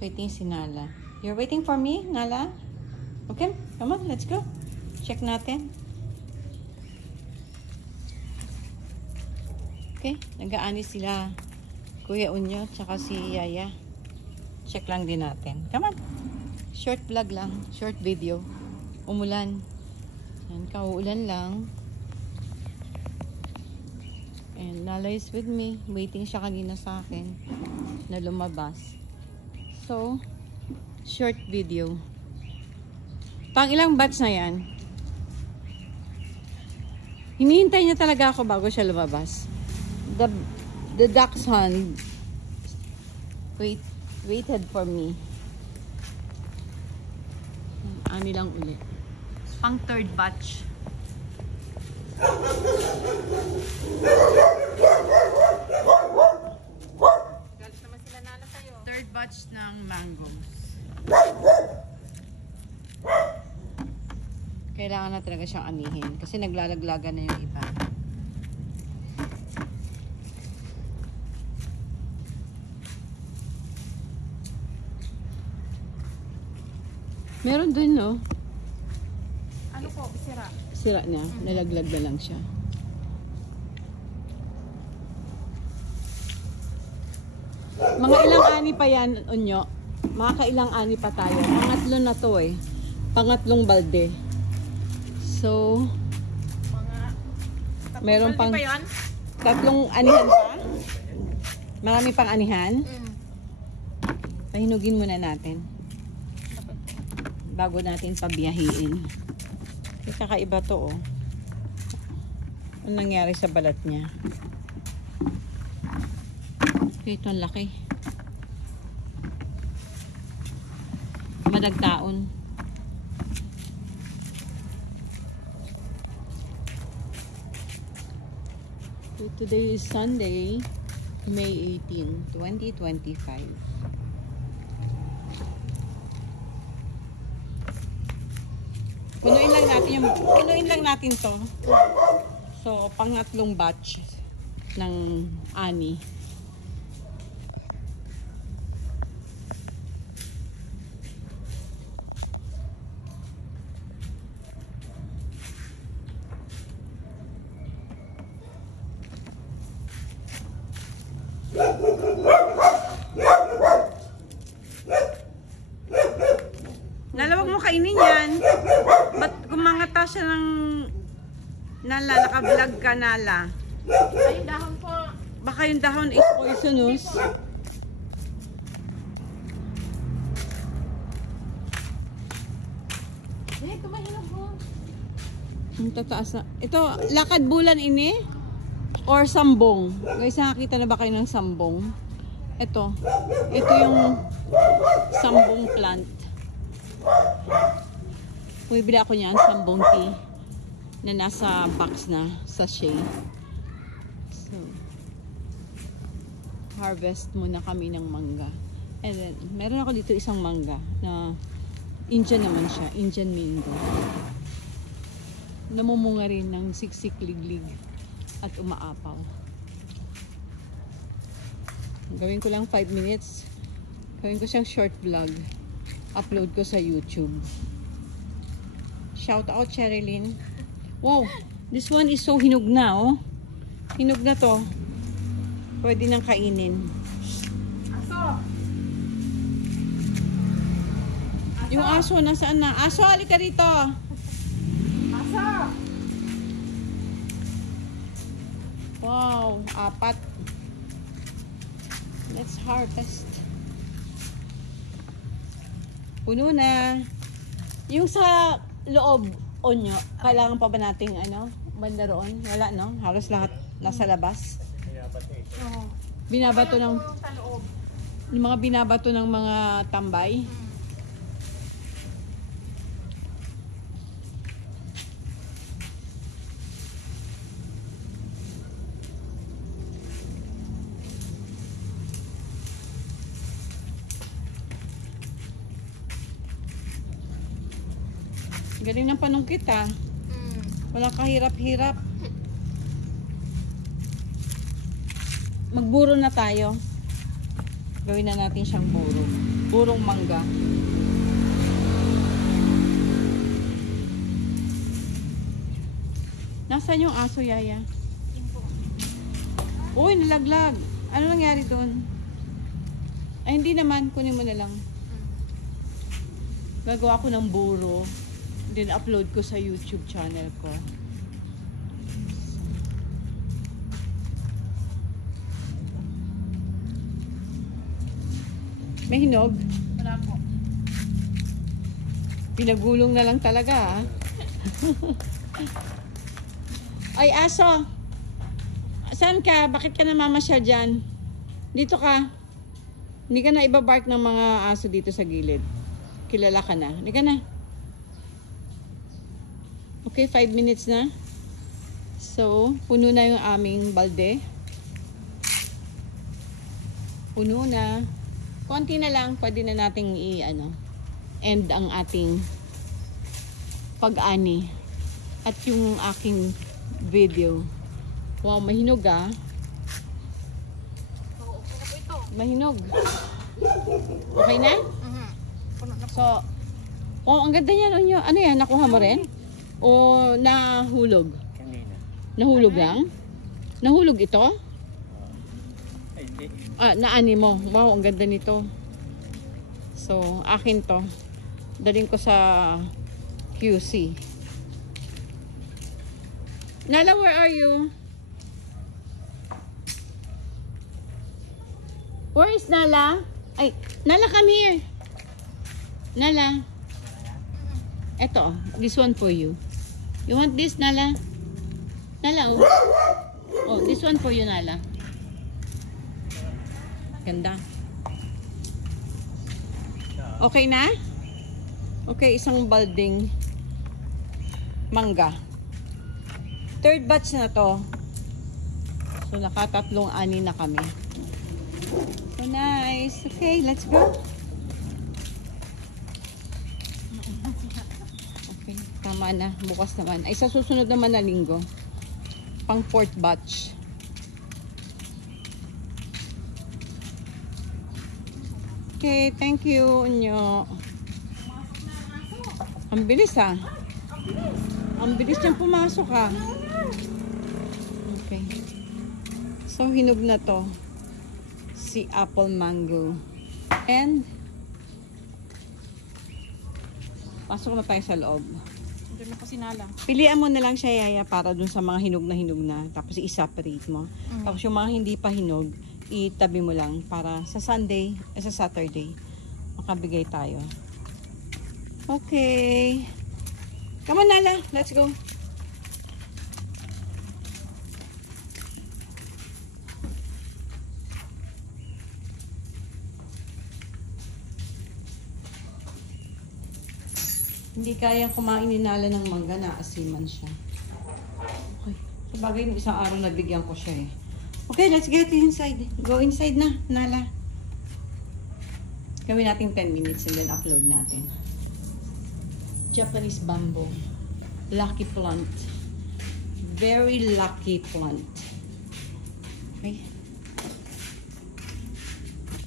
Waiting si Nala. You're waiting for me, Nala? Okay, come on, let's go. Check natin. Okay, nag-aani sila. Kuya Unyo, tsaka si Yaya. Check lang din natin. Come on. Short vlog lang. Short video. Umulan. Yan, kauulan lang. And Nala is with me. Waiting siya kanina sa akin na lumabas. So, short video. Pang ilang batch na yan? Hinihintay niya talaga ako bago siya lumabas. The dachshund waited for me. Ani lang ulit. Pang third batch. Galit naman sila Nala sa'yo. Third batch ng mangoes. Kailangan na talaga siyang anihin kasi naglalaglaga na yung iba. Meron dun, no? Ano po? Sira. Sira niya. Nalaglag na lang siya. Mga ilang ani pa yan, Unyo? Mga kailang ani pa tayo. Pangatlo na to eh. Pangatlong balde. So, meron pang pa yan? tatlong anihan pa? Marami pang anihan? Pahinugin muna natin. Bago natin pabiyahiin. Kasi kakaiba to, oh. Ano nangyari sa balat niya? Okay, ito ang laki. Madagtaon. So today is Sunday, May 18, 2025. Punuin lang natin to. So, pangatlong batch ng ani. Nalawag mo kainin yan. Ba't kumangata siya ng Nala? Naka-vlog ka, Nala. Ay, dahon po. Baka yung dahon is poisonous. Eh, tumahilog mo. Ang tataas na. Ito, lakad bulan ini? Or sambong? Guys, nakakita na ba kayo ng sambong? Ito. Ito yung sambong plant. Bumibili ako niyan, sambong tea na nasa box na, sachet. So, harvest muna kami ng mangga. And then, meron ako dito isang mangga na Indian naman siya, Indian mango. Namumunga rin ng siksik-liglig at umaapaw. Gawin ko lang 5 minutes. Gawin ko siyang short vlog. Upload ko sa YouTube. Shout out, Cherilyn. Wow, this one is so hinog na, oh. Hinog na to. Pwede nang kainin. Aso! Yung aso, nasaan na? Aso, halika rito. Aso! Wow, 4. Let's harvest. Puno na. Yung sa loob, Onyo, kailangan pa ba nating banda roon? Wala, no? Halos lahat nasa labas. Oo. Binabato ng Sa loob. yung mga binabato ng mga tambay. Galing ng panungkit, ah. Walang kahirap-hirap. Magburo na tayo. Gawin na natin siyang buro. Burong mangga. Nasaan yung aso, Yaya? Uy, nalaglag. Ano nangyari doon? Ay, hindi naman. Kunin mo na lang. Gagawa ko ng buro. Then upload ko sa YouTube channel ko. May hinog? Wala po. Pinagulong na lang talaga, ah. Ay, aso! Saan ka? Bakit ka namamasyal dyan? Dito ka. Hindi ka na ibabark ng mga aso dito sa gilid. Kilala ka na. Hindi ka na. Okay, 5 minutes na. So, puno na yung aming balde. Puno na. Konti na lang. Pwede na nating end ang ating pag-ani. At yung aking video. Wow, mahinog ah. Oo, okay na po ito. Mahinog. Okay na? Puno na po. So, ang ganda niyan. Ano yan? Nakuha mo rin? O nahulog? Kanina. Nahulog lang? Nahulog ito? Ay, hindi. Naani mo. Wow, ang ganda nito. So, akin to. Daling ko sa QC. Nala, where are you? Where is Nala? Ay, Nala, come here. Nala. Eto, this one for you. You want this, Nala? Nala, oh. Oh, this one for you, Nala. Ganda. Okay na? Okay, isang balding mangga. Third batch na to. So, nakatatlong ani na kami. So, nice. Okay, let's go. Okay, tama na. Bukas naman. Ay, sa susunod naman na linggo. Pang fourth batch. Okay, thank you, Unyo. Ang bilis ah. Ang bilis niyang pumasok ah. Okay. So, hinog na to. Si apple mango. And, pasok na tayo sa loob. Doon na po sinala. Pilian mo na lang siya, Yaya, para dun sa mga hinog na. Tapos i-separate mo. Tapos yung mga hindi pa hinog, itabi mo lang para sa Sunday, sa Saturday, makabigay tayo. Okay. Come on, Nala. Let's go. Hindi kayang kumain ni Nala ng mangga, naasiman siya. Okay. Sabagay, yung isang araw nabigyan ko siya eh. Okay, let's get inside. Go inside na, Nala. Gawin natin 10 minutes and then upload natin. Japanese bamboo. Lucky plant. Very lucky plant. Okay.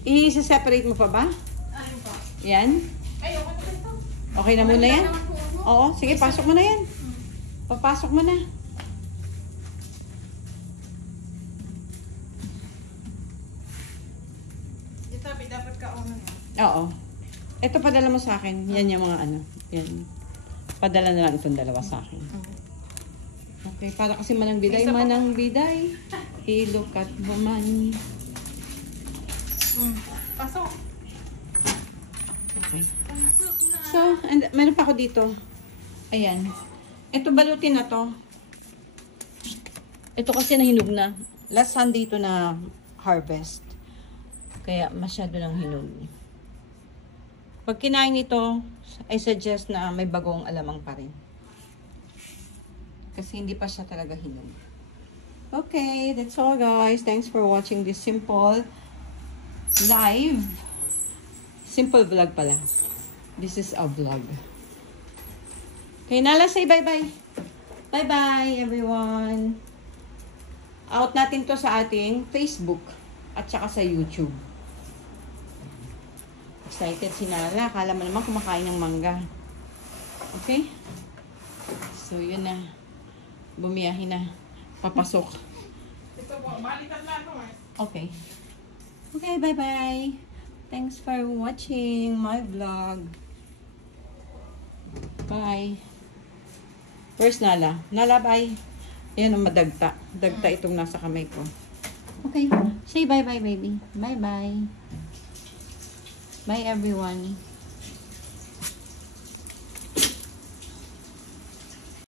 I-separate mo pa ba? Ayun po. Yan. Ay, okay na ito. Okay na muna yan? Oo, sige, pasok mo na yan. Papasok mo na. Itabi, dapat ka ano yan. Oo. Ito padala mo sa akin. Yan yung mga ano. Yan. Padala na lang itong dalawa sa akin. Okay, para kasi manang biday, manang biday. Hey, look at woman. Pasok. Okay. Pasok na. So, and meron pa ako dito. Ayan. Ito balutin na to. Ito kasi nahinog na. Last Sunday ito na harvest. Kaya masyado nang hinog. Pag kinain ito, I suggest na may bagong alamang pa rin. Kasi hindi pa siya talaga hinog. Okay, that's all guys. Thanks for watching this simple live. Simple vlog pala. This is a vlog. Okay, Nala, say bye-bye. Bye-bye, everyone. Out natin to sa ating Facebook at saka sa YouTube. Excited si Nala. Akala mo naman kumakain ng mangga. Okay? So, yun na. Bumiyahin na. Papasok. Ito po, balikan na ano eh. Okay. Okay, bye-bye. Thanks for watching my vlog. Bye. Where's Nala? Nala, bye. Ayan, madagta. Dagta itong nasa kamay ko. Okay. Say bye-bye, baby. Bye-bye. Bye, everyone.